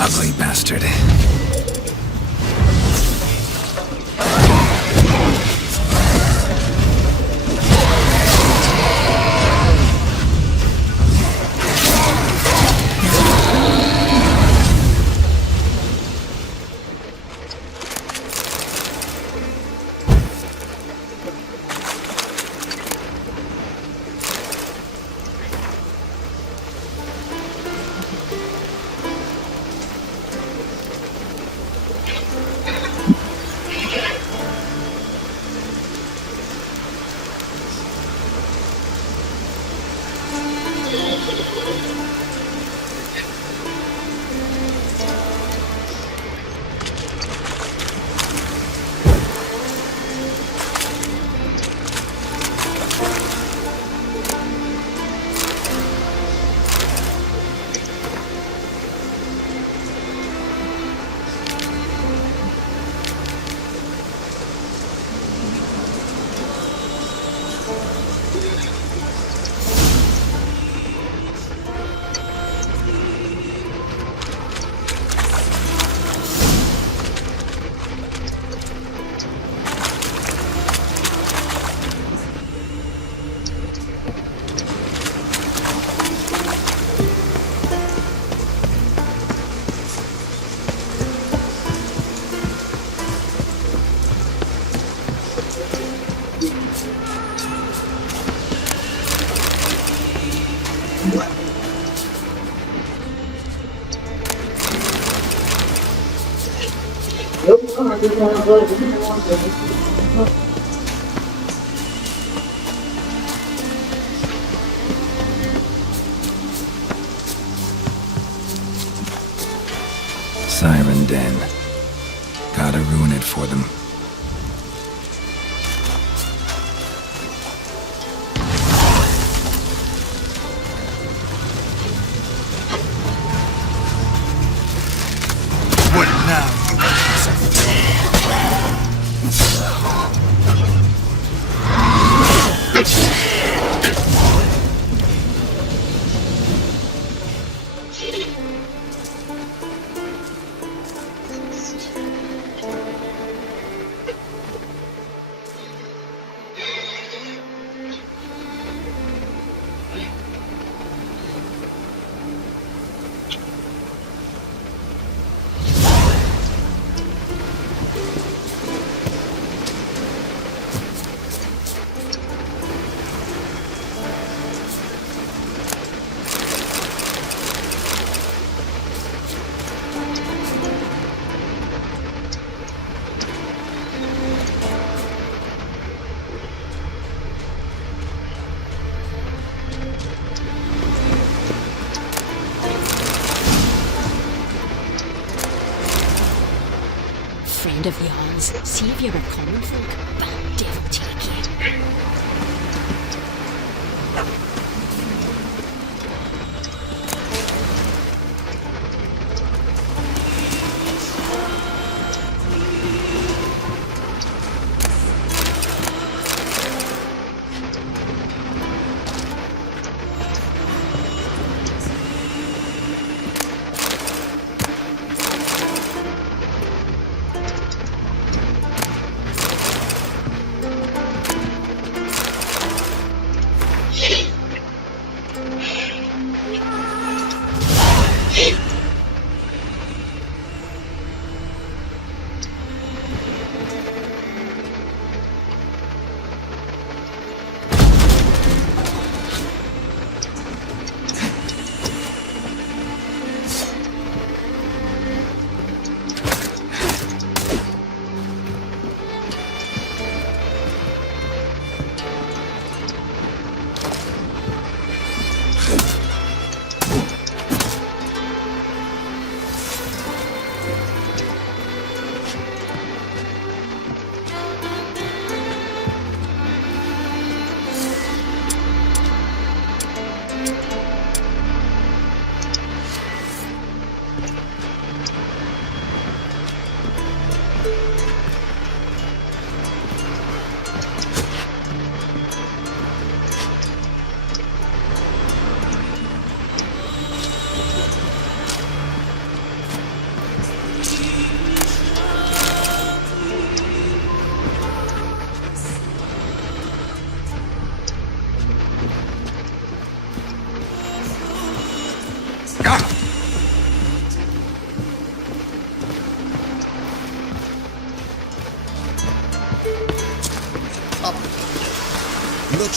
Ugly bastard. Siren Den. Gotta ruin it for them. What now? Friend of yours, see if you're a common folk, that devil take you.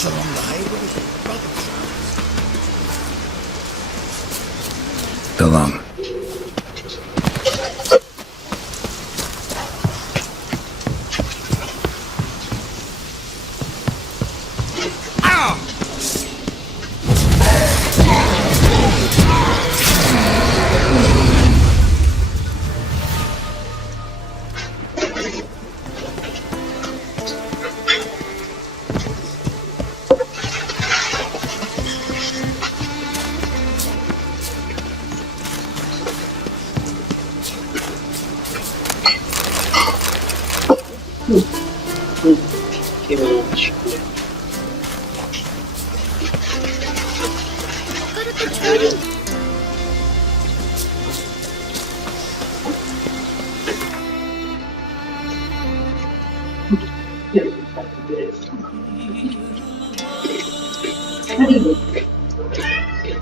trucks along the highway. Along.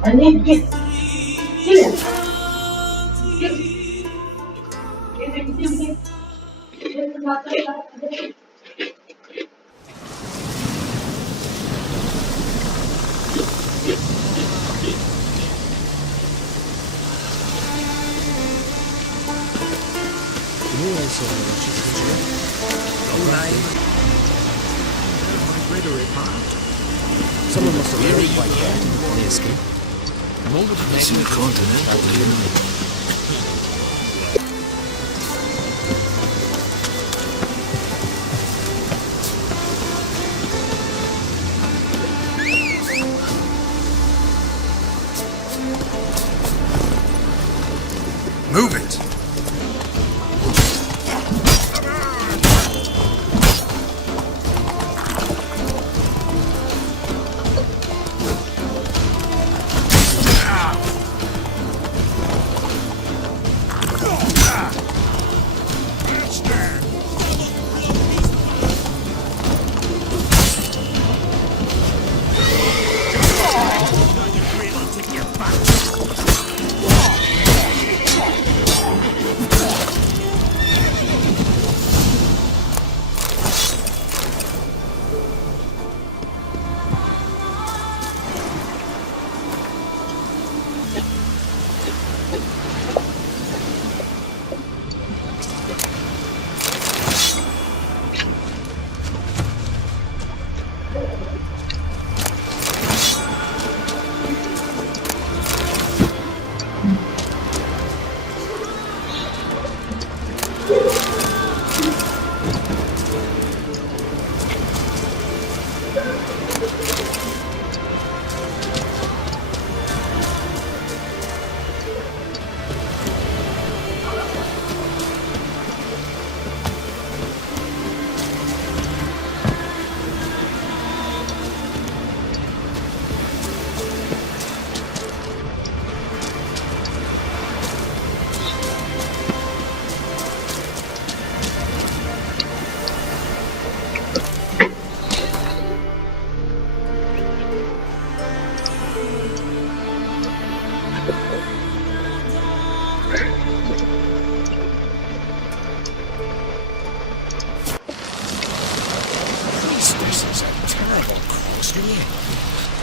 Annem git. Gel. Gel. Someone must have buried by hand when they escaped. It's in continental here. Move it!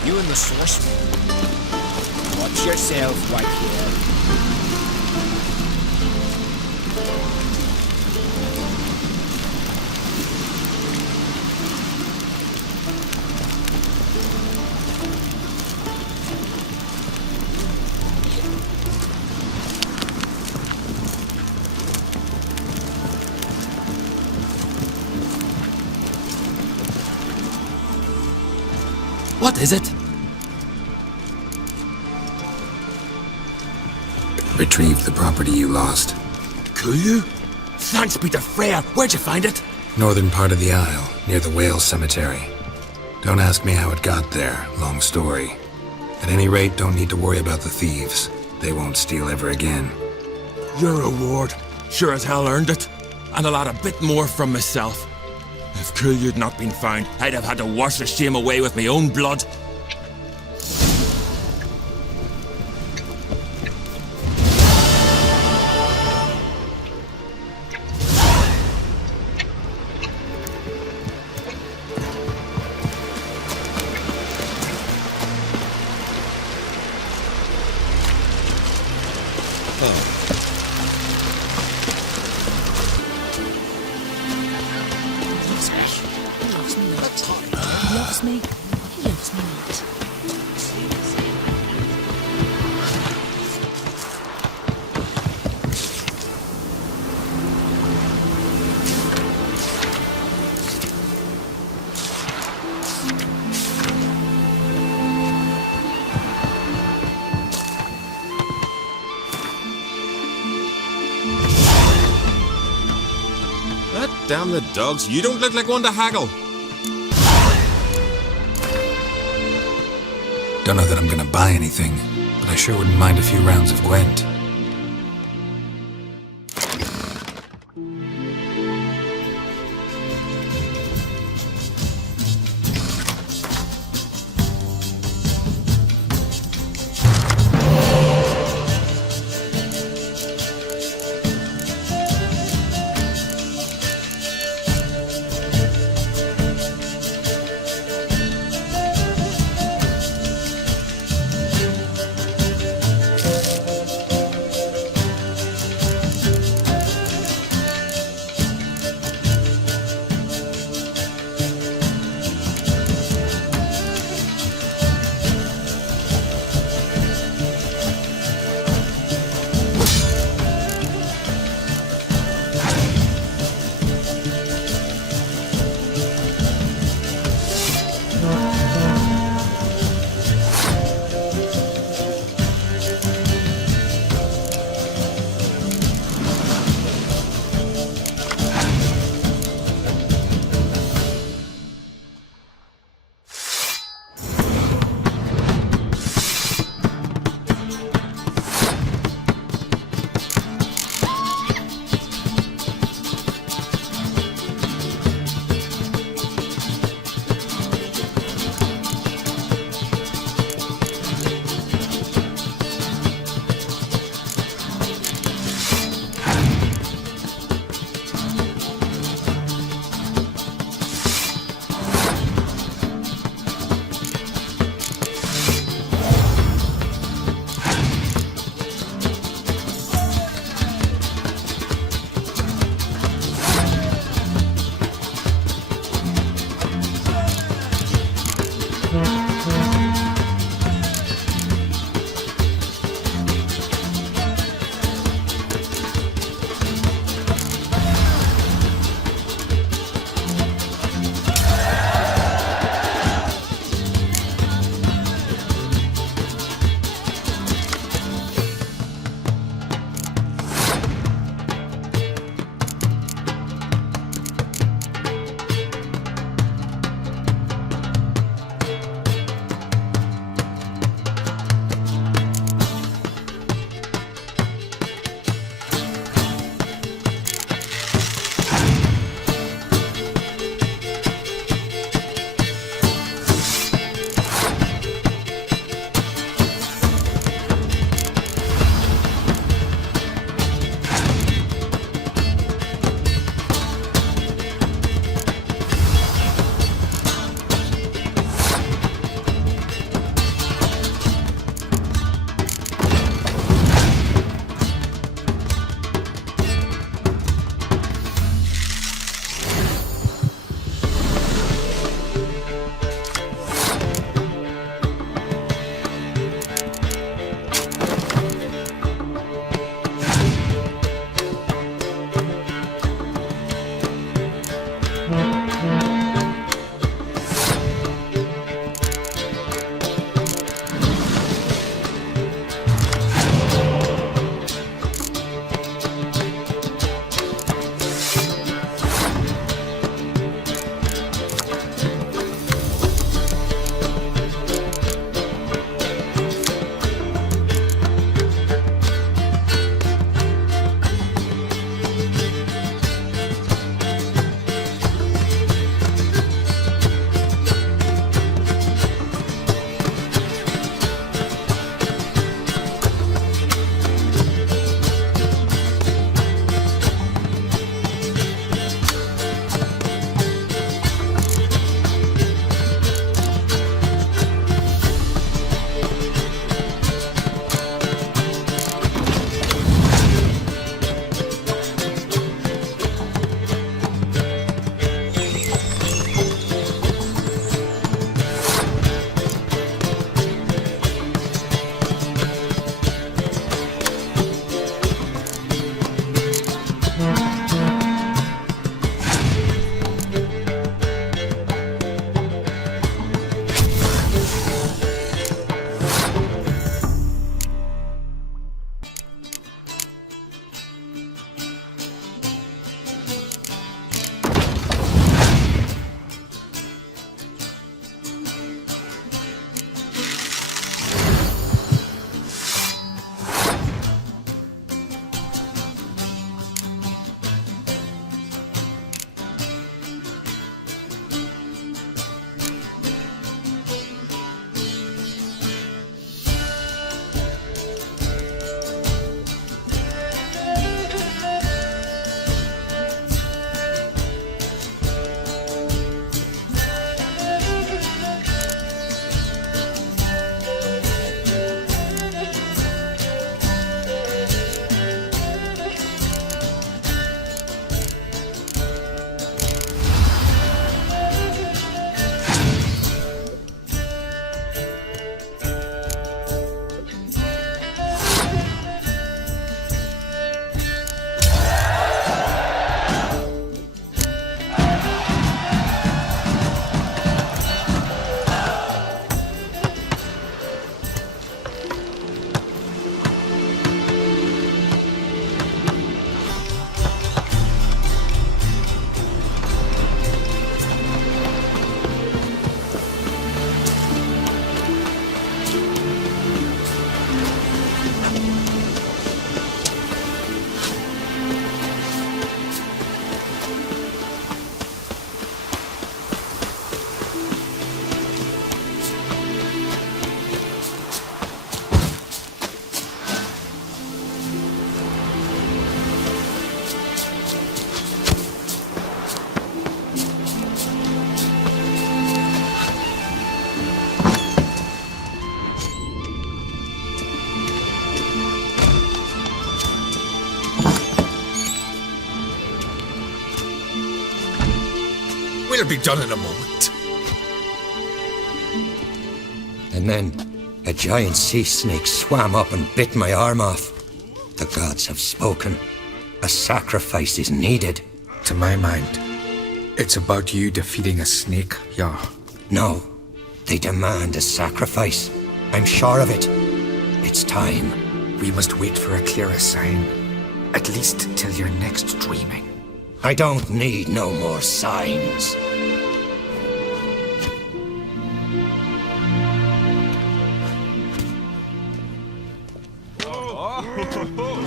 You and the source. Watch yourself right here. What is it? Retrieve the property you lost. Kulu? Thanks be to Freya. Where'd you find it? Northern part of the Isle, near the whale cemetery. Don't ask me how it got there, long story. At any rate, don't need to worry about the thieves. They won't steal ever again. Your reward. Sure as hell earned it. And a lot a bit more from myself. If Kulu'd not been found, I'd have had to wash the shame away with my own blood. Loves me. Loves me not. Loves me. Loves me not. Damn the dogs, you don't look like one to haggle. Don't know that I'm gonna buy anything, but I sure wouldn't mind a few rounds of Gwent. We'll be done in a moment. And then a giant sea snake swam up and bit my arm off. The gods have spoken. A sacrifice is needed. To my mind, it's about you defeating a snake, yeah. No, they demand a sacrifice. I'm sure of it. It's time. We must wait for a clearer sign. At least till your next dreaming. I don't need no more signs.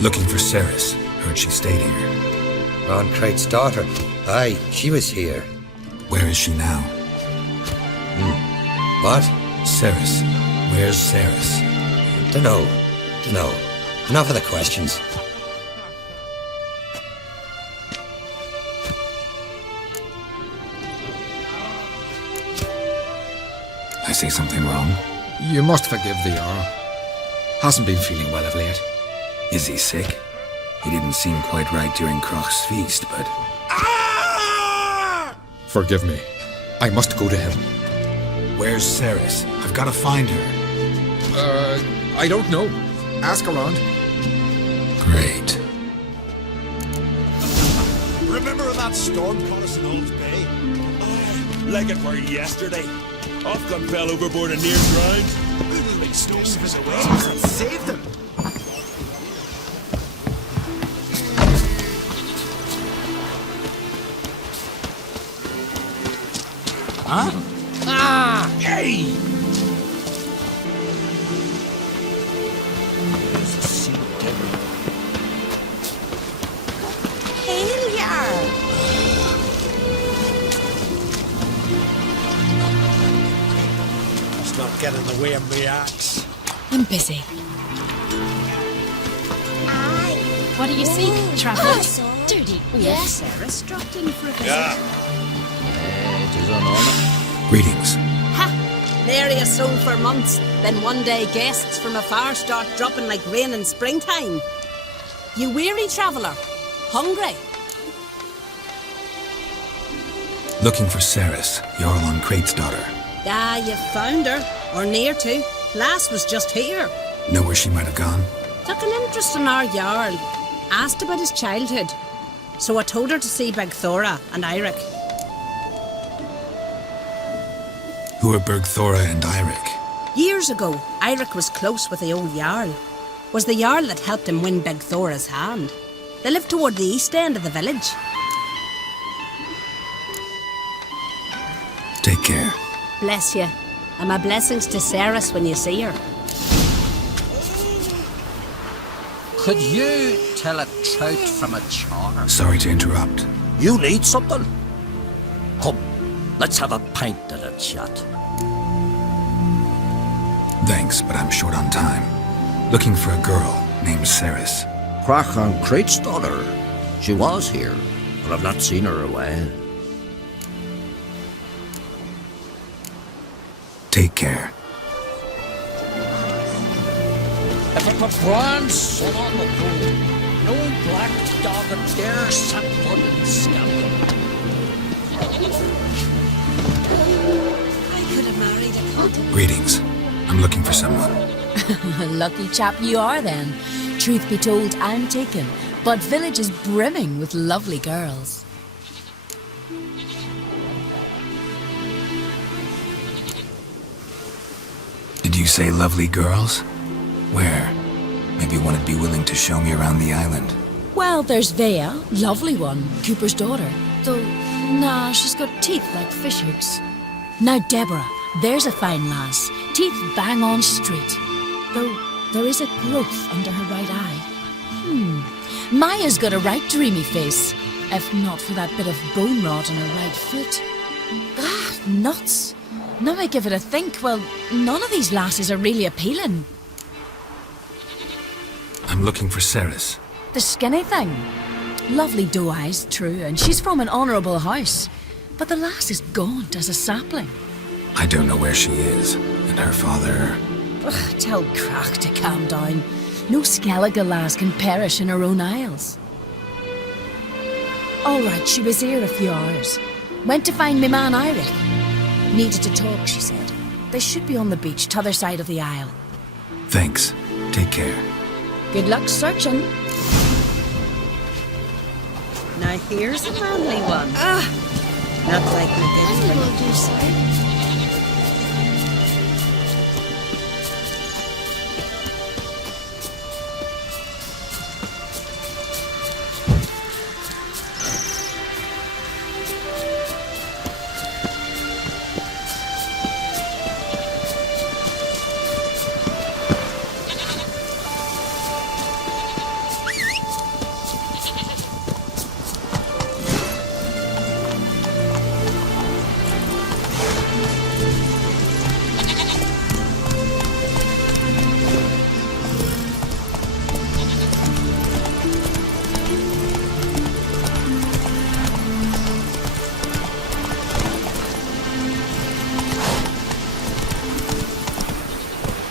Looking for Ceres. Heard she stayed here. Ron Crate's daughter. Aye, she was here. Where is she now? What? Ceres. Where's Ceres? Dunno. Enough of the questions. I say something wrong? You must forgive the Jarl. Hasn't been feeling well of late. Is he sick? He didn't seem quite right during Kroch's feast, but... Forgive me. I must go to him. Where's Ceres? I've got to find her. I don't know. Ask around. Great. Remember that storm caught us in Old Bay? Aye, like it were yesterday. Ofcom fell overboard and near drowned. Big storm was away and saved them. Huh? Ah! Hey! There's a sea devil. Must not get in the way of me axe. I'm busy. What do you seek, traveller? Dirty old Sarah's dropped in for a visit. Yeah. Greetings. Ha! There you sown for months, then one day guests from afar start dropping like rain in springtime. You weary traveller? Hungry? Looking for Ceres, Jarl on Crate's daughter. Ah, you found her, or near to. Lass was just here. Know where she might have gone? Took an interest in our Jarl. Asked about his childhood. So I told her to see Bergthora and Eirik. Who are Bergthora and Eirik? Years ago, Eirik was close with the old Jarl. Was the Jarl that helped him win Bergthora's hand. They lived toward the east end of the village. Take care. Bless you. And my blessings to Ceres when you see her. Could you tell a trout from a char? Sorry to interrupt. You need something? Come, let's have a pint and a chat. Thanks, but I'm short on time. Looking for a girl named Ceres. Crach on Crate's daughter. She was here, but I've not seen her a while. Take care. If it were bronze sun on the road, no black dog would dare set foot in Scotland. I could have married a content. Greetings. I'm looking for someone. Lucky chap you are then. Truth be told, I'm taken, but village is brimming with lovely girls. Did you say lovely girls? Where? Maybe one would be willing to show me around the island. Well, there's Vea, lovely one, Cooper's daughter. Though, nah, she's got teeth like fish hooks. Now Deborah, there's a fine lass, teeth bang on straight. Though there is a growth under her right eye. Maya's got a right dreamy face, if not for that bit of bone rot on her right foot. Ah, nuts. Now I give it a think, well, none of these lasses are really appealing. I'm looking for Ceres. The skinny thing. Lovely doe eyes, true, and she's from an honourable house. But the lass is gaunt as a sapling. I don't know where she is, and her father... Ugh, tell Crach to calm down. No Skellige lass can perish in her own isles. All right, she was here a few hours. Went to find me man Aile. Needed to talk, she said. They should be on the beach, t'other side of the aisle. Thanks. Take care. Good luck searching. Now here's a manly one. Not like my Anyone will do so.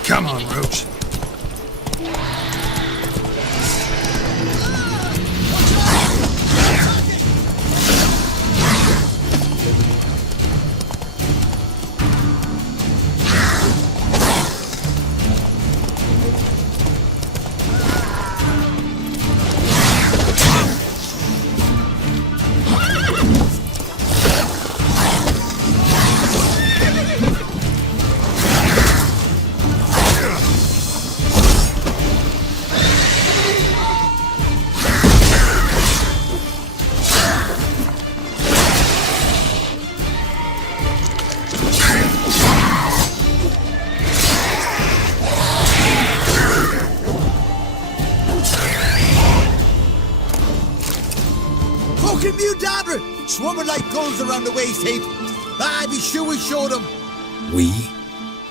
Come on, Roach. Fucking mute dabber! Swarming like gulls around the waist heap. I'd be sure we showed them. We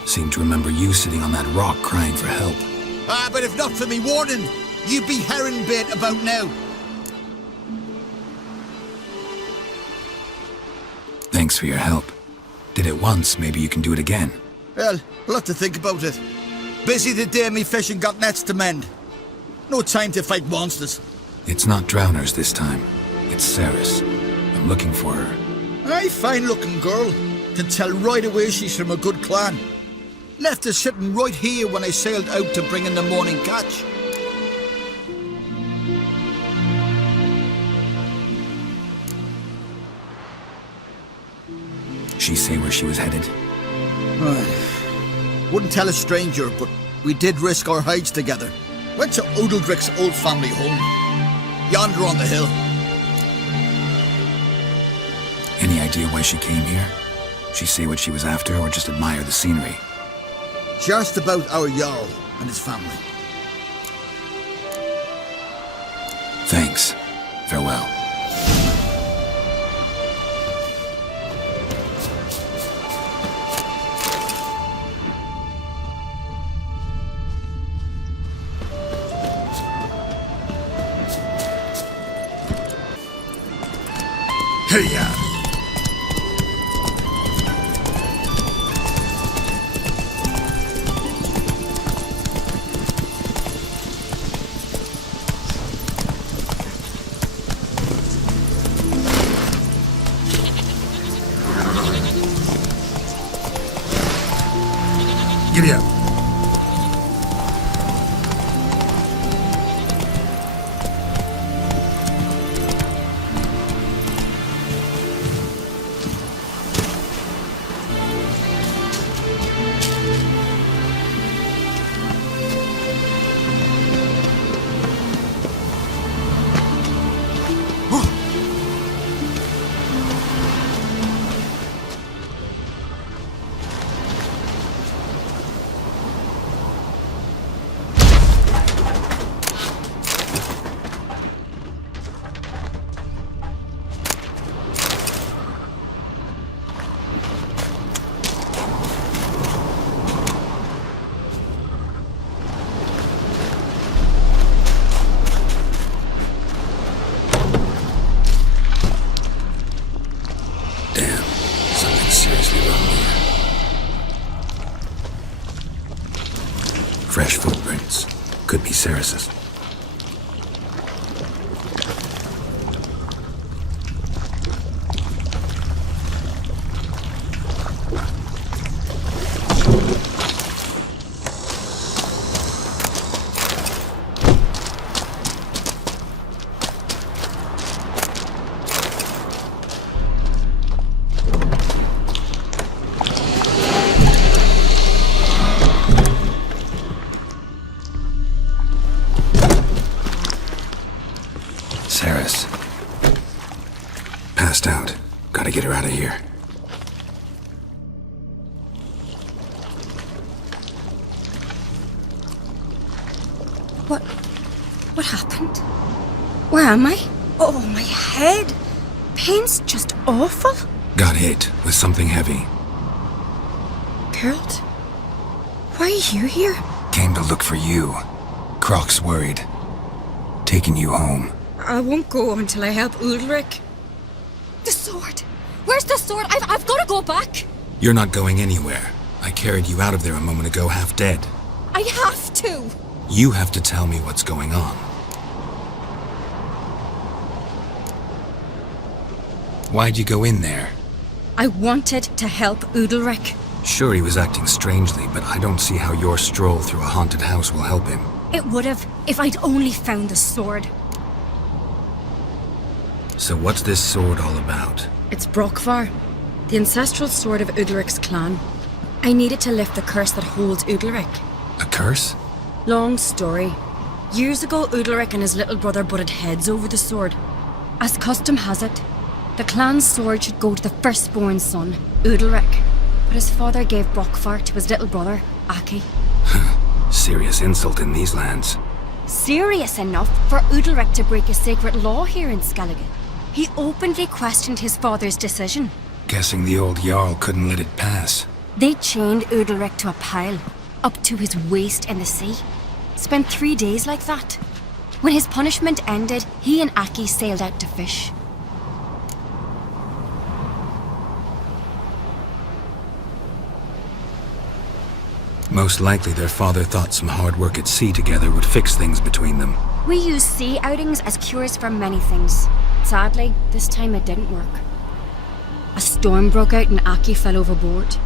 seem to remember you sitting on that rock crying for help. But if not for me warning, you'd be herring bait about now. Thanks for your help. Did it once, maybe you can do it again. Well, we'll have to think about it. Busy today, me fishing got nets to mend. No time to fight monsters. It's not drowners this time. It's Ceres. I'm looking for her. Aye, fine-looking girl. Can tell right away she's from a good clan. Left us sitting right here when I sailed out to bring in the morning catch. She say where she was headed? Wouldn't tell a stranger, but we did risk our hides together. Went to Odeldrick's old family home. Yonder on the hill. Any idea why she came here? She say what she was after or just admire the scenery? She asked about our Jarl and his family. Thanks. Farewell. Hey-ya! Giddy up. Fresh footprints. Could be Ceres's. It's Harris. Passed out. Gotta get her out of here. What happened? Where am I? Oh, my head. Pain's just awful. Got hit with something heavy. Geralt, why are you here? Came to look for you. Croc's worried. Taking you home. I won't go until I help Ulrich. The sword. Where's the sword? I've got to go back. You're not going anywhere. I carried you out of there a moment ago half dead. I have to. You have to tell me what's going on. Why'd you go in there? I wanted to help Ulrich. Sure, he was acting strangely, but I don't see how your stroll through a haunted house will help him. It would have if I'd only found the sword. So what's this sword all about? It's Brokvar, the ancestral sword of Ulrich's clan. I needed to lift the curse that holds Ulrich. A curse? Long story. Years ago, Ulrich and his little brother butted heads over the sword. As custom has it, the clan's sword should go to the firstborn son, Ulrich. But his father gave Brokvar to his little brother, Aki. Serious insult in these lands. Serious enough for Ulrich to break a sacred law here in Skellige. He openly questioned his father's decision. Guessing the old Jarl couldn't let it pass. They chained Ulrich to a pile, up to his waist in the sea. Spent 3 days like that. When his punishment ended, he and Aki sailed out to fish. Most likely their father thought some hard work at sea together would fix things between them. We use sea outings as cures for many things. Sadly, this time it didn't work. A storm broke out and Aki fell overboard.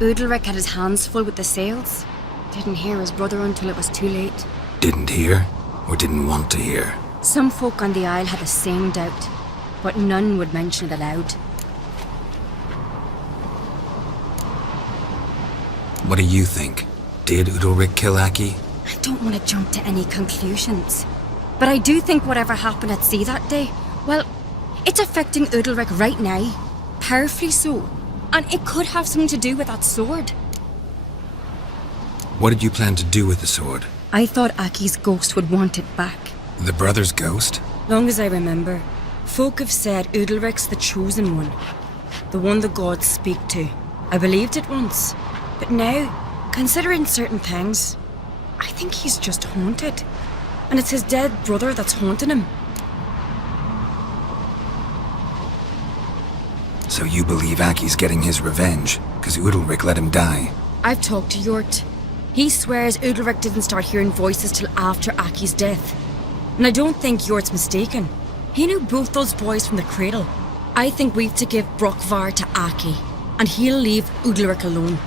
Ulrich had his hands full with the sails. Didn't hear his brother until it was too late. Didn't hear? Or didn't want to hear? Some folk on the Isle had the same doubt, but none would mention it aloud. What do you think? Did Ulrich kill Aki? I don't want to jump to any conclusions, but I do think whatever happened at sea that day, well, it's affecting Ulrich right now, powerfully so, and it could have something to do with that sword. What did you plan to do with the sword? I thought Aki's ghost would want it back. The brother's ghost? Long as I remember, folk have said Ulrich's the chosen one, the one the gods speak to. I believed it once, but now, considering certain things, I think he's just haunted. And it's his dead brother that's haunting him. So you believe Aki's getting his revenge, because Ulrich let him die? I've talked to Jort. He swears Ulrich didn't start hearing voices till after Aki's death. And I don't think Jort's mistaken. He knew both those boys from the cradle. I think we've to give Brokvar to Aki, and he'll leave Ulrich alone.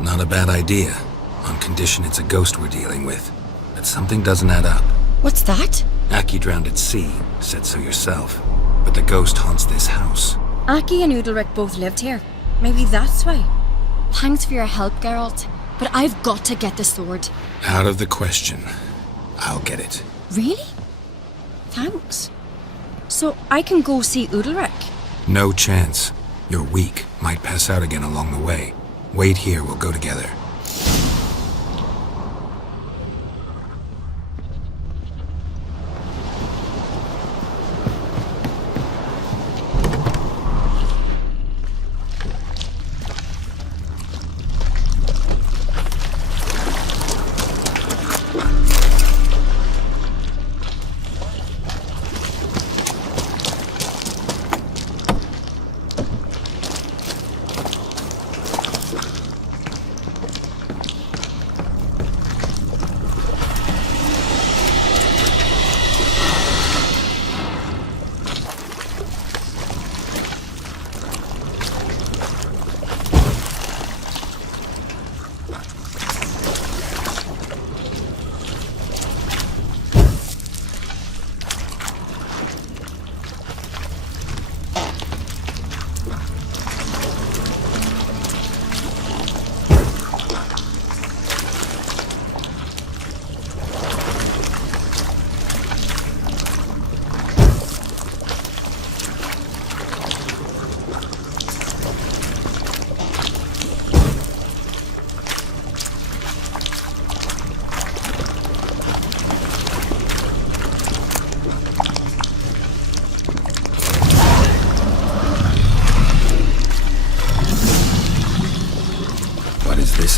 Not a bad idea, on condition it's a ghost we're dealing with. But something doesn't add up. What's that? Aki drowned at sea, said so yourself. But the ghost haunts this house. Aki and Ulrich both lived here. Maybe that's why. Thanks for your help, Geralt, but I've got to get the sword. Out of the question. I'll get it. Really? Thanks. So I can go see Ulrich? No chance. You're weak, might pass out again along the way. Wait here, we'll go together.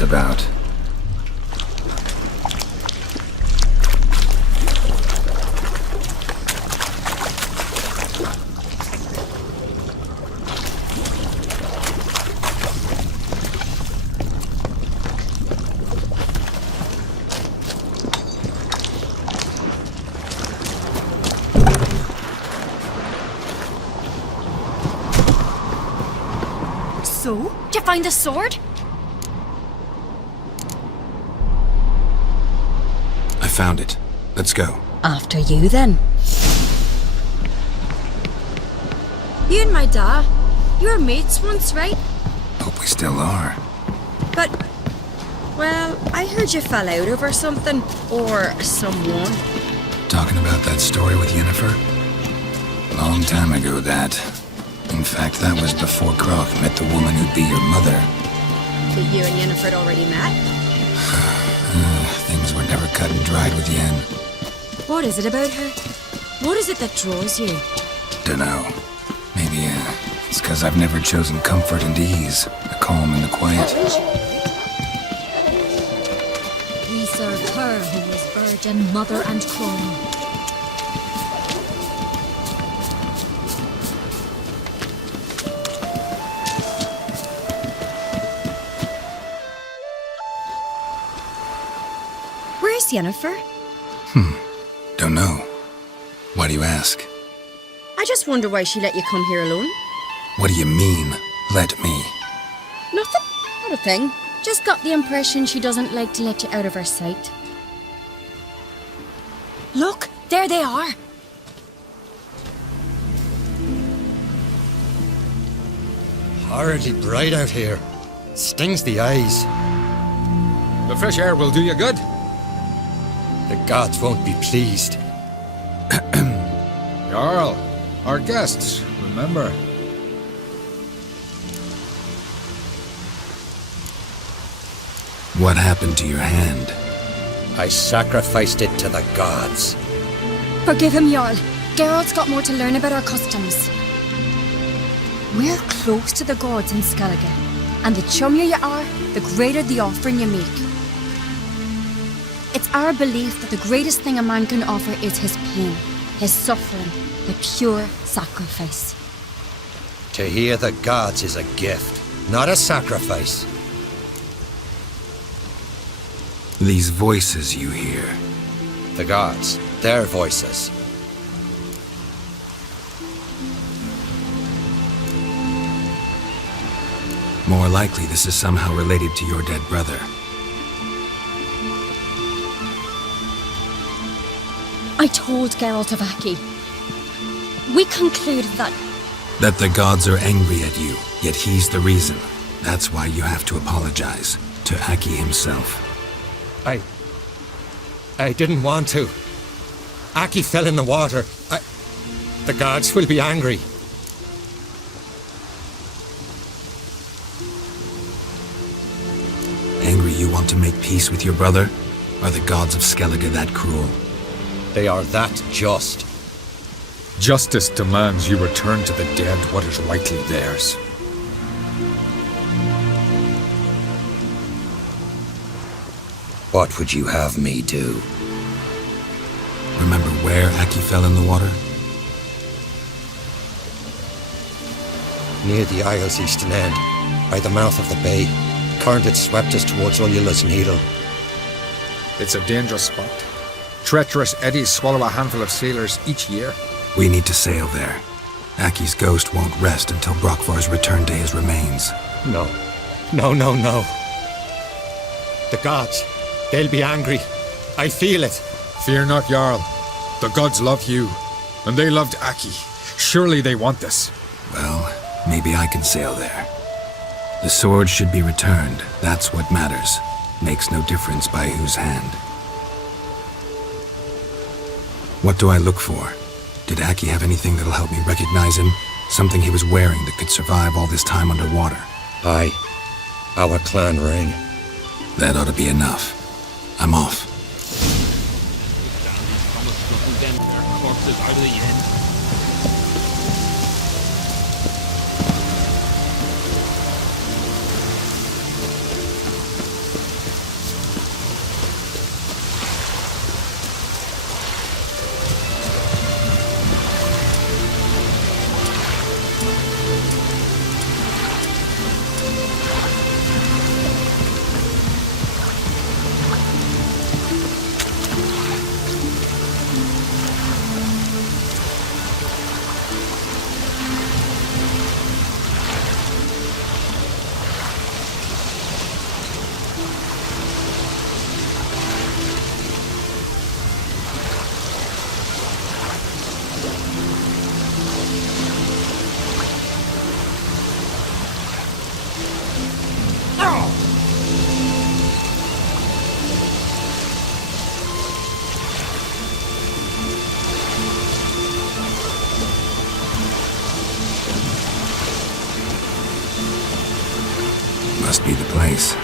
this about? So, did you find the sword? I found it. Let's go. After you, then. You and my dad, you were mates once, right? Hope we still are. But, well, I heard you fell out over something, or someone. Talking about that story with Yennefer? Long time ago, that. In fact, that was before Croc met the woman who'd be your mother. But you and Yennefer already met? Things were never cut and dried with Yen. What is it about her? What is it that draws you? Dunno. Maybe, it's 'cause I've never chosen comfort and ease, the calm and the quiet. We serve her who was virgin, mother, and crone. Where's Yennefer? Don't know. Why do you ask? I just wonder why she let you come here alone. What do you mean, let me? Nothing. Not a thing. Just got the impression she doesn't like to let you out of her sight. Look, there they are. Horridly bright out here. Stings the eyes. The fresh air will do you good. The gods won't be pleased. Jarl, our guests, remember. What happened to your hand? I sacrificed it to the gods. Forgive him, Jarl. Geralt's got more to learn about our customs. We're close to the gods in Skellige, and the chummier you are, the greater the offering you make. It's our belief that the greatest thing a man can offer is his pain, his suffering, the pure sacrifice. To hear the gods is a gift, not a sacrifice. These voices you hear. The gods, their voices. More likely this is somehow related to your dead brother. I told Geralt of Aki. We concluded that That the gods are angry at you, yet he's the reason. That's why you have to apologize to Aki himself. I didn't want to. Aki fell in the water. The gods will be angry. Angry you want to make peace with your brother? Are the gods of Skellige that cruel? They are that just. Justice demands you return to the dead what is rightly theirs. What would you have me do? Remember where Aki fell in the water? Near the Isle's eastern end, by the mouth of the bay. Current had swept us towards Ullula's Needle. It's a dangerous spot. Treacherous eddies swallow a handful of sailors each year. We need to sail there. Aki's ghost won't rest until Brokvar's returned to his remains. No. The gods, they'll be angry. I feel it. Fear not, Jarl. The gods love you, and they loved Aki. Surely they want this. Well, maybe I can sail there. The sword should be returned. That's what matters. Makes no difference by whose hand. What do I look for? Did Aki have anything that'll help me recognize him? Something he was wearing that could survive all this time underwater? Aye. Our clan ring. That ought to be enough. I'm off. must be the place.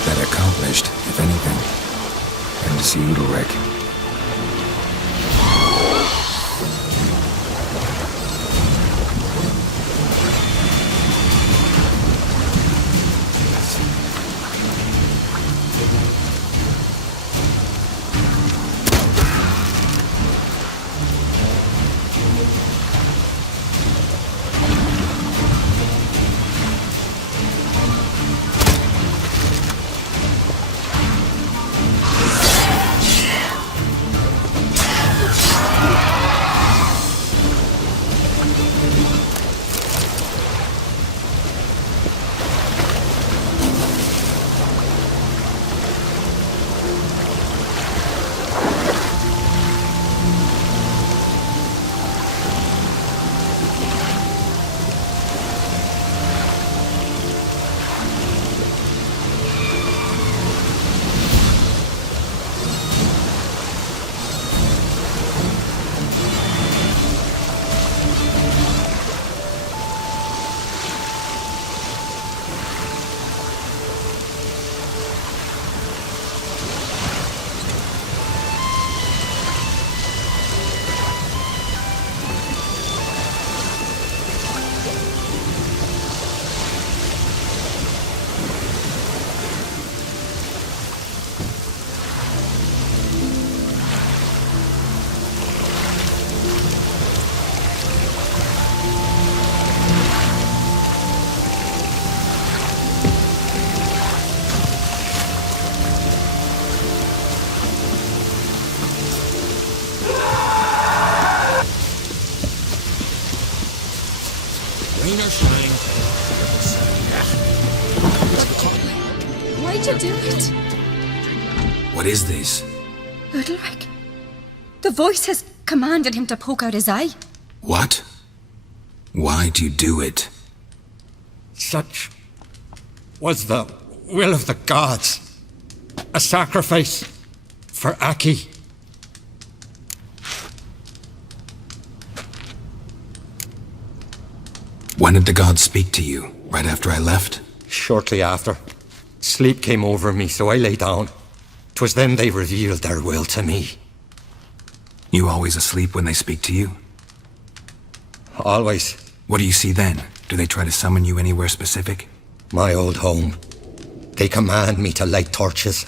look that accomplished, if anything. And to see Udelric. Why'd you do it? What is this? Udalric. The voice has commanded him to poke out his eye. What? Why do you do it? Such was the will of the gods. A sacrifice for Aki. When did the gods speak to you? Right after I left? Shortly after. Sleep came over me, so I lay down. 'Twas then they revealed their will to me. You always asleep when they speak to you? Always. What do you see then? Do they try to summon you anywhere specific? My old home. They command me to light torches,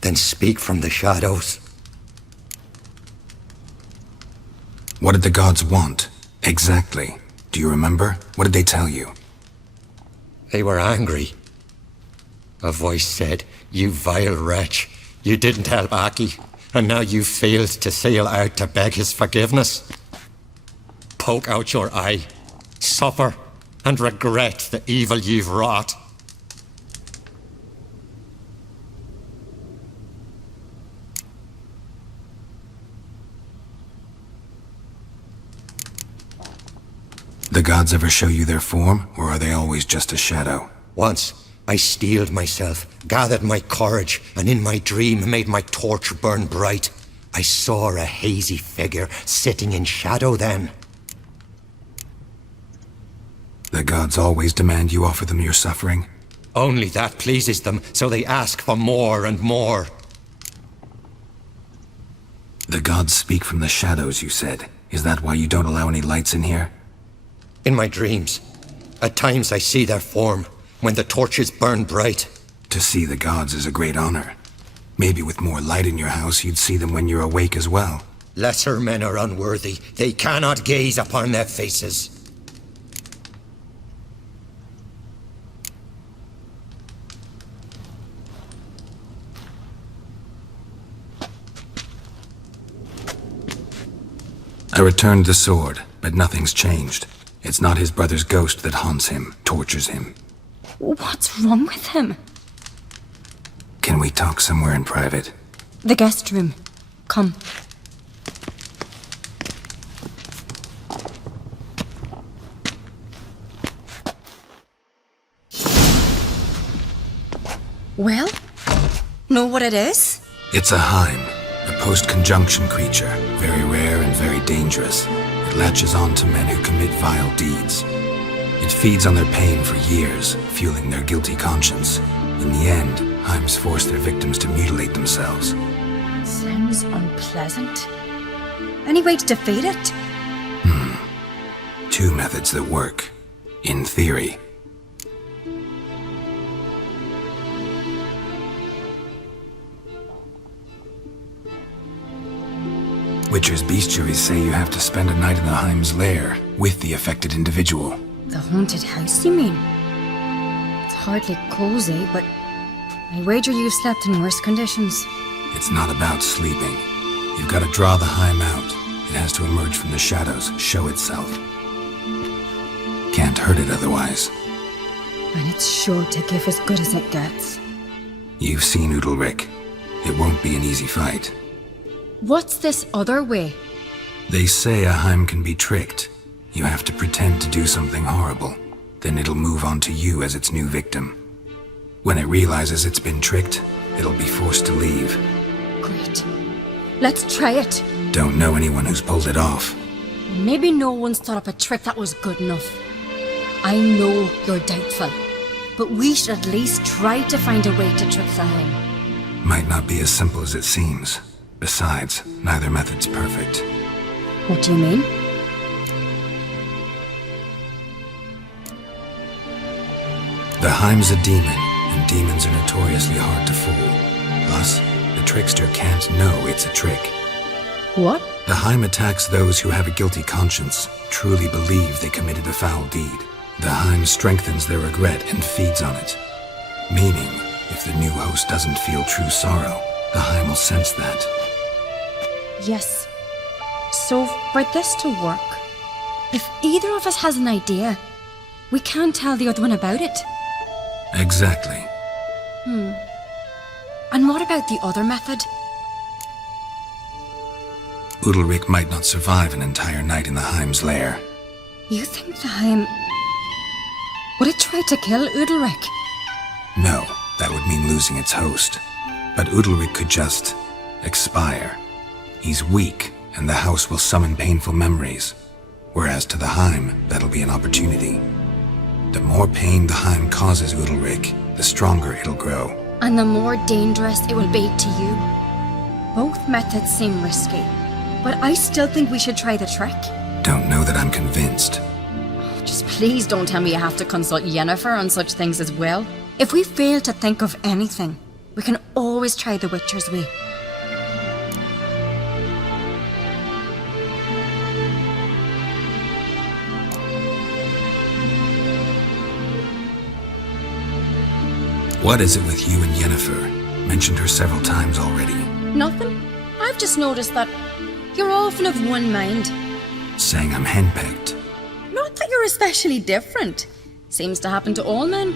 then speak from the shadows. What did the gods want? Exactly. Do you remember? What did they tell you? They were angry. A voice said, "You vile wretch, you didn't help Aki, and now you've failed to sail out to beg his forgiveness. Poke out your eye, suffer, and regret the evil you've wrought." The gods ever show you their form, or are they always just a shadow? Once, I steeled myself, gathered my courage, and in my dream made my torch burn bright. I saw a hazy figure sitting in shadow then. The gods always demand you offer them your suffering? Only that pleases them, so they ask for more and more. The gods speak from the shadows, you said. Is that why you don't allow any lights in here? In my dreams, at times I see their form, when the torches burn bright. To see the gods is a great honor. Maybe with more light in your house, you'd see them when you're awake as well. Lesser men are unworthy. They cannot gaze upon their faces. I returned the sword, but nothing's changed. It's not his brother's ghost that haunts him, tortures him. What's wrong with him? Can we talk somewhere in private? The guest room. Come. Well, know what it is? It's a Heim, a post-conjunction creature, very rare and very dangerous. It latches on to men who commit vile deeds. It feeds on their pain for years, fueling their guilty conscience. In the end, Himes force their victims to mutilate themselves. Sounds unpleasant. Any way to defeat it? Two methods that work, in theory. Witcher's bestiaries say you have to spend a night in the Himes' lair with the affected individual. The haunted house, you mean? It's hardly cozy, but I wager you've slept in worse conditions. It's not about sleeping. You've got to draw the Heim out. It has to emerge from the shadows, show itself. Can't hurt it otherwise. And it's sure to give as good as it gets. You've seen Udalric. It won't be an easy fight. What's this other way? They say a Heim can be tricked. You have to pretend to do something horrible. Then it'll move on to you as its new victim. When it realizes it's been tricked, it'll be forced to leave. Great. Let's try it. Don't know anyone who's pulled it off. Maybe no one's thought up a trick that was good enough. I know you're doubtful, but we should at least try to find a way to trick the Heim. Might not be as simple as it seems. Besides, neither method's perfect. What do you mean? The Heim's a demon, and demons are notoriously hard to fool. Plus, the trickster can't know it's a trick. What? The Heim attacks those who have a guilty conscience, truly believe they committed a foul deed. The Heim strengthens their regret and feeds on it. Meaning, if the new host doesn't feel true sorrow, the Heim will sense that. Yes. So, for this to work, if either of us has an idea, we can't tell the other one about it. Exactly. And what about the other method? Udalric might not survive an entire night in the Heim's lair. You think the Heim... Would it try to kill Udalric? No, that would mean losing its host. But Udalric could just... expire. He's weak, and the house will summon painful memories. Whereas to the Heim, that'll be an opportunity. The more pain the Heim causes Udalric, the stronger it'll grow. And the more dangerous it will be to you. Both methods seem risky, but I still think we should try the trick. Don't know that I'm convinced. Just please don't tell me you have to consult Yennefer on such things as well. If we fail to think of anything, we can always try the Witcher's way. What is it with you and Yennefer? Mentioned her several times already. Nothing. I've just noticed that you're often of one mind. Saying I'm henpecked. Not that you're especially different. Seems to happen to all men.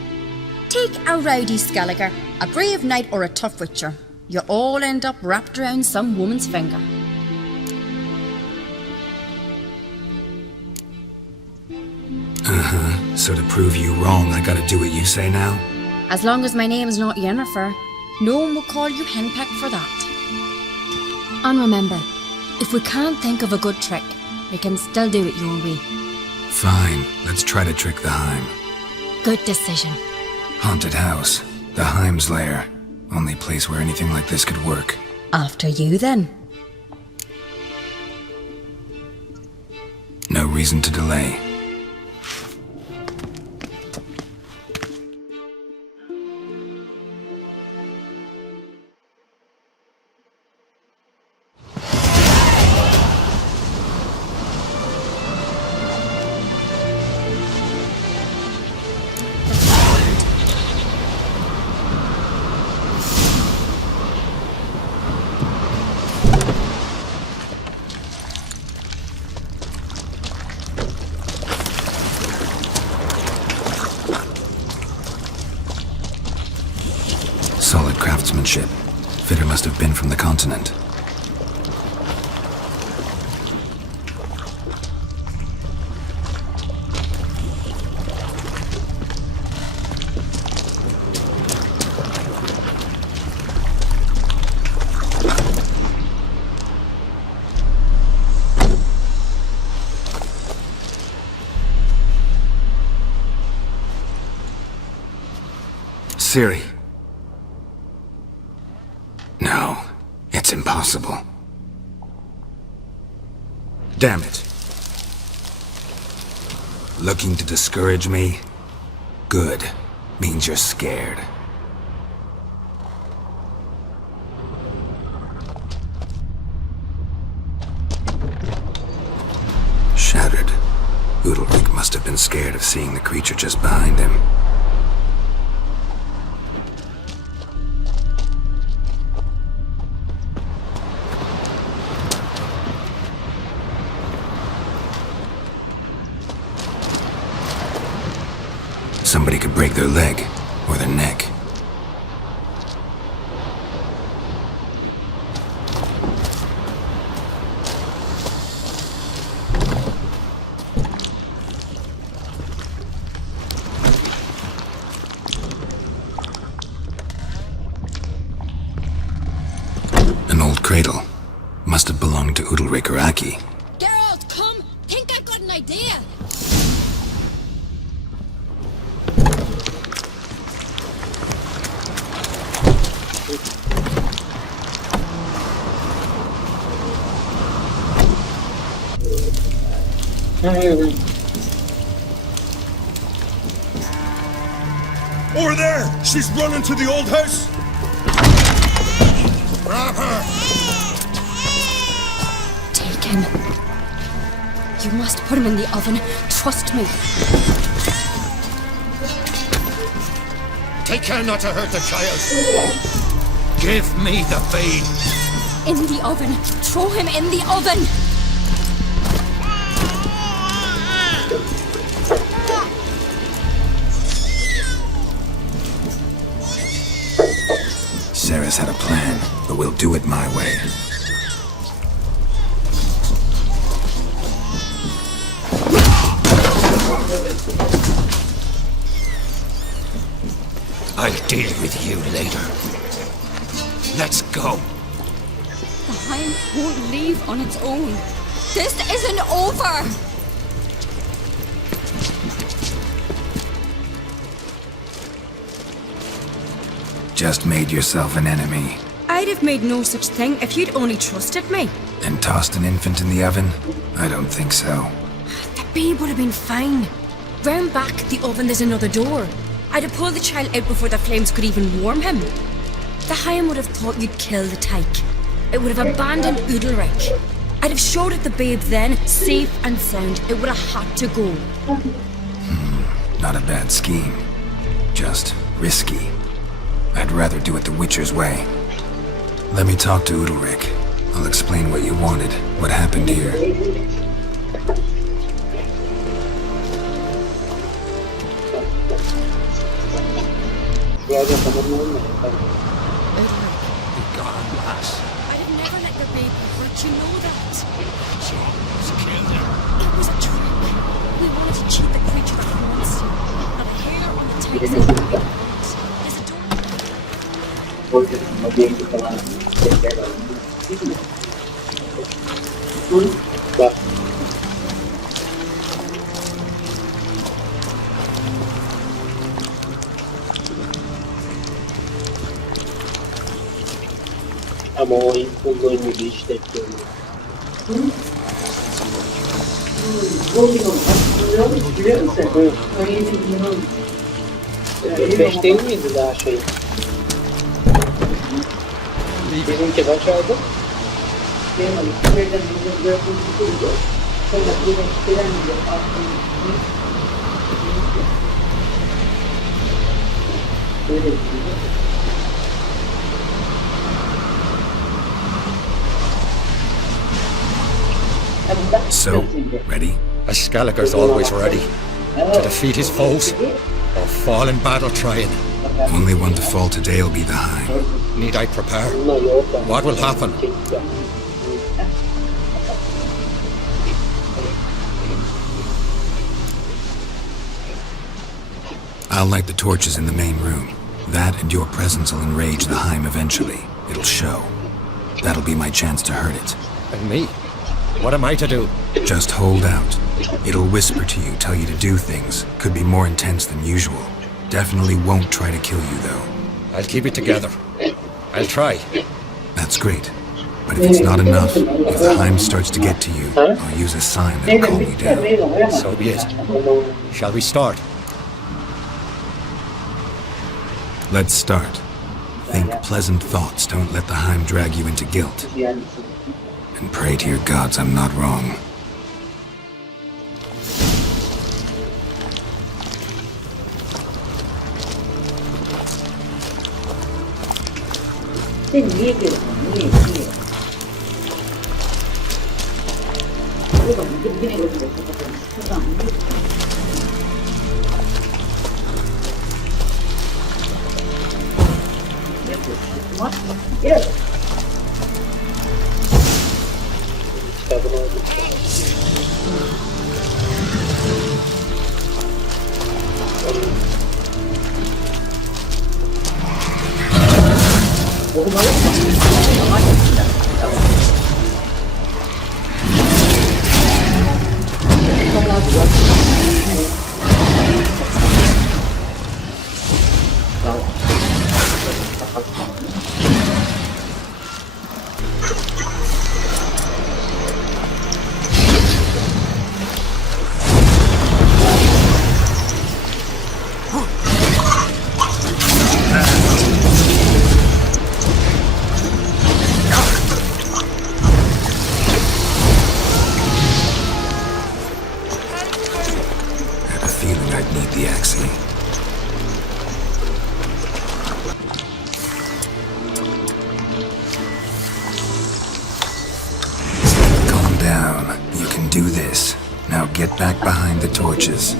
Take a rowdy Skelliger, a brave knight or a tough witcher. You all end up wrapped around some woman's finger. So to prove you wrong, I gotta do what you say now? As long as my name's not Yennefer, no one will call you henpecked for that. And remember, if we can't think of a good trick, we can still do it your way. Fine, let's try to trick the Heim. Good decision. Haunted house, the Heim's lair. Only place where anything like this could work. After you, then. No reason to delay. Solid craftsmanship. Fitter must have been from the continent. Ciri. impossible. Damn it. Looking to discourage me? Good. Means you're scared. Shattered. Udalric must have been scared of seeing the creature just behind him. Somebody could break their leg or their neck. An old cradle. Must have belonged to Udalric or Aki. Geralt, come! Think I've got an idea! Over there! She's running to the old house! Grab her! Take him. You must put him in the oven. Trust me. Take care not to hurt the child. Give me the babe. In the oven. Throw him in the oven. Sarah's had a plan, but we'll do it my way. I'll deal with you later. Let's go. The hind won't leave on its own. This isn't over. Just made yourself an enemy. I'd have made no such thing if you'd only trusted me. And tossed an infant in the oven? I don't think so. The babe would have been fine. Round back the oven there's another door. I'd have pulled the child out before the flames could even warm him. The Higham would have thought you'd kill the tyke. It would have abandoned Udalric. I'd have showed it the babe then, safe and sound. It would have had to go. Not a bad scheme. Just risky. I'd rather do it the Witcher's way. Let me talk to Udalric. I'll explain what you wanted, what happened here. Gone, lass. I'd have never let the babe hurt, you know that. Just killed her. It was a trick. We wanted to cheat the creature that haunts you. And the hair on the tyke's head. There's a door. Ama o ilk bulduğun gibi işletiyorum. Biliyor musun? 17 milyon. 5 değil miydi daha şey? Bizimki kaç aldı? Benim İktidar'dan bizim gördüğümüz buydu. Sonra birleştiren diyor. Böyle bir şey. So, ready? A Skelliger's always ready. To defeat his foes, or fall in battle trying. Only one to fall today will be the Hive. Need I prepare? What will happen? I'll light the torches in the main room. That and your presence will enrage the Hive eventually. It'll show. That'll be my chance to hurt it. And me? What am I to do? Just hold out. It'll whisper to you, tell you to do things. Could be more intense than usual. Definitely won't try to kill you, though. I'll keep it together. I'll try. That's great. But if it's not enough, if the Heim starts to get to you, I'll use a sign that'll calm you down. So be it. Shall we start? Let's start. Think pleasant thoughts, don't let the Heim drag you into guilt. And pray to your gods I'm not wrong. Sen niye geliyorsun? Niye? Buradan yine götürüyor. Buradan evet. Get back behind the torches.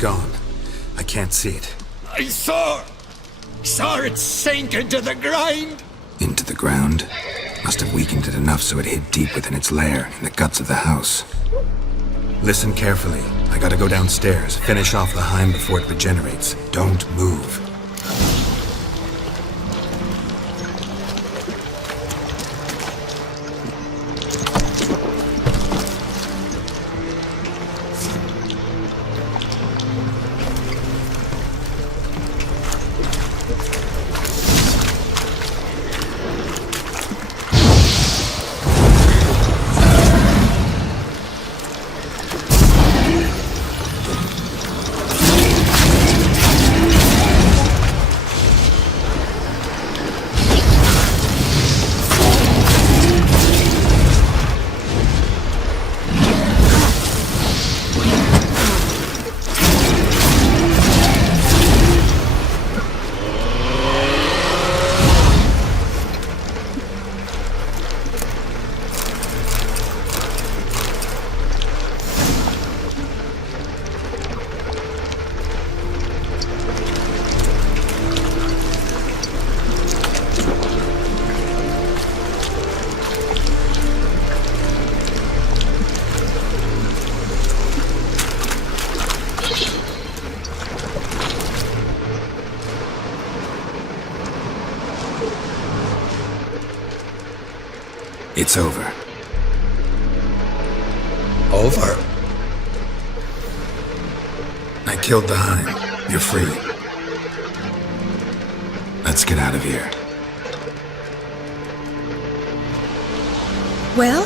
Gone. I can't see it. I saw it sink into the ground. Into the ground? Must have weakened it enough so it hid deep within its lair, in the guts of the house. Listen carefully. I gotta go downstairs, finish off the Heim before it regenerates. Don't move. It's over. Over? I killed the Heim. You're free. Let's get out of here. Well?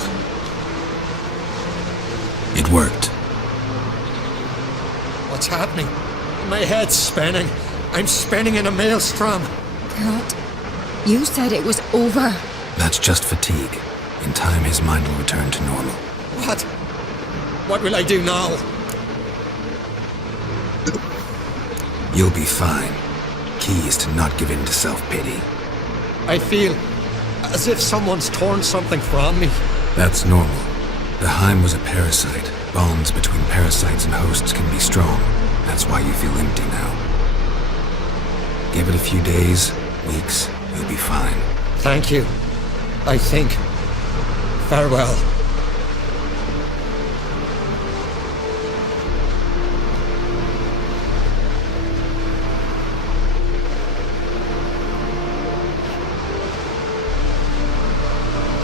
It worked. What's happening? My head's spinning. I'm spinning in a maelstrom. Geralt, you said it was over. That's just fatigue. In time, his mind will return to normal. What? What will I do now? You'll be fine. Key is to not give in to self-pity. I feel as if someone's torn something from me. That's normal. The Heim was a parasite. Bonds between parasites and hosts can be strong. That's why you feel empty now. Give it a few days, weeks, you'll be fine. Thank you. I think. Farewell.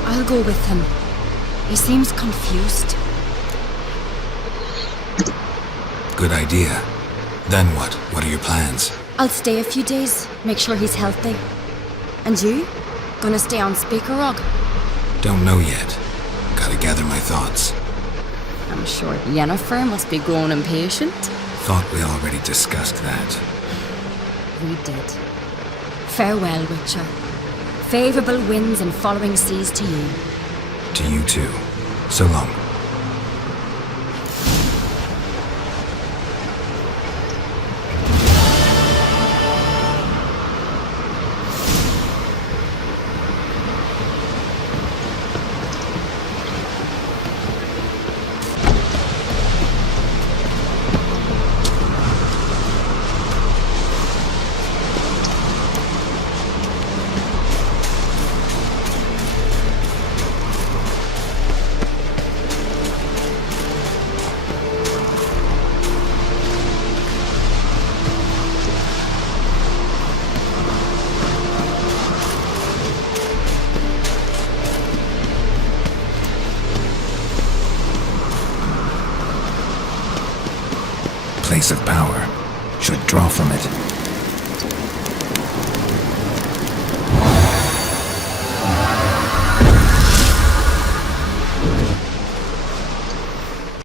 I'll go with him. He seems confused. Good idea. Then what? What are your plans? I'll stay a few days, make sure he's healthy. And you? Gonna stay on Speaker Rock? Don't know yet. Gotta gather my thoughts. I'm sure Yennefer must be growing impatient. Thought we already discussed that. We did. Farewell, Witcher. Favourable winds and following seas to you. To you too. So long. Place of power. Should draw from it.